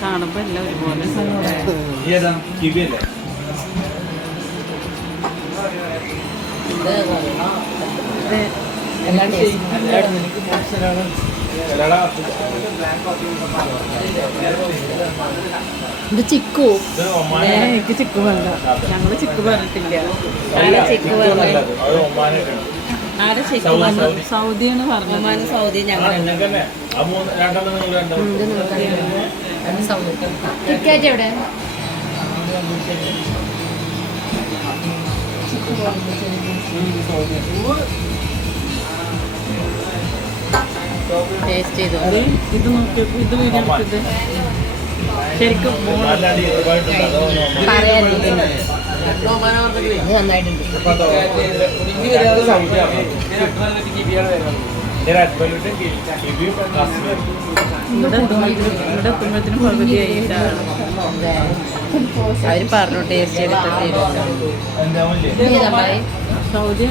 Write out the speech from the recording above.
കാണുമ്പോ എല്ലാം ഒരുപോലെ എനിക്ക് കിവിയല്ലേ ഇത് എല്ലാടാ ഇത് ചിക്കു എനിക്ക് ചിക്കു വേണ്ട. ഞങ്ങൾ ചിക്കു പറഞ്ഞിട്ടില്ല. അല്ല, ചിക്കു പറഞ്ഞത്. ആരെ ചിക്കു സൗദി, സൗദി. സൗദിയാണ് പറഞ്ഞത്. ഒമാൻ സൗദി ഞങ്ങൾ ടിക്കറ്റ് എവിടെ? ടേസ്റ്റ് ചെയ്തു. ഇത് ഇത് നോക്കിയപ്പോ ഇത് വീഡിയോ എടുത്തത് ശരിക്കും നന്നായിട്ടുണ്ട്. ഇവിടെ ഇവിടെ എത്തുമ്പോഴത്തേനും പകുതി ആയിട്ടാണ്. പറഞ്ഞു ടേസ്റ്റ് ചെയ്തിട്ട് സൗദി